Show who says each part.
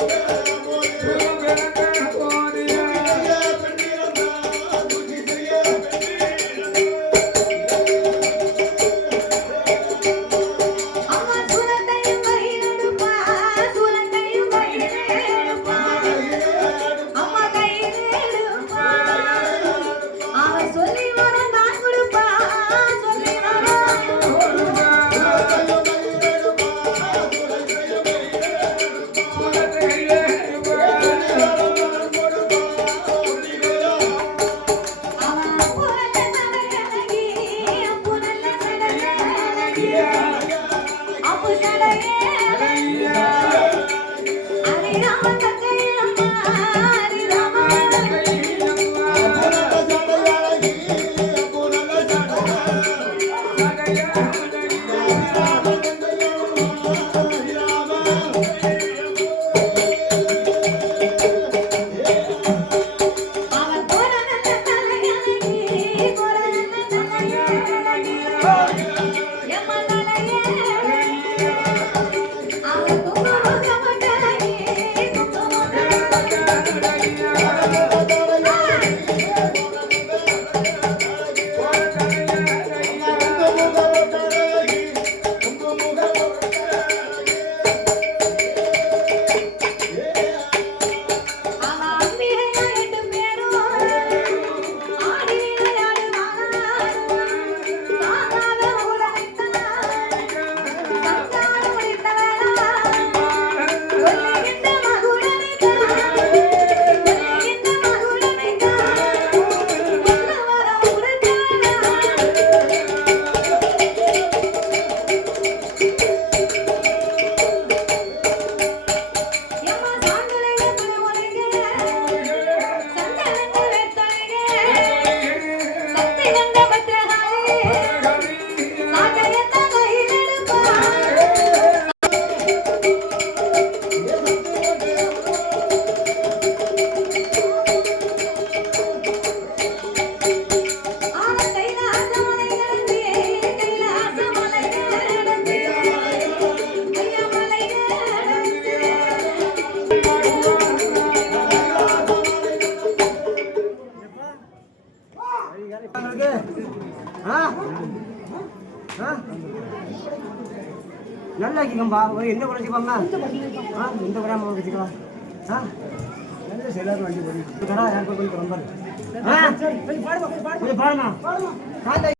Speaker 1: Yeah. Yeah. நல்லா வச்சுக்கோம்பா ஒரு எந்த கூட வச்சுக்கோமா ஆ எந்த குறையாம வச்சுக்கலாம் ஆ நல்ல சிலர் வண்டி போடுங்க கடா யாருக்கு போய் ரொம்ப பாடுமா பாடுமா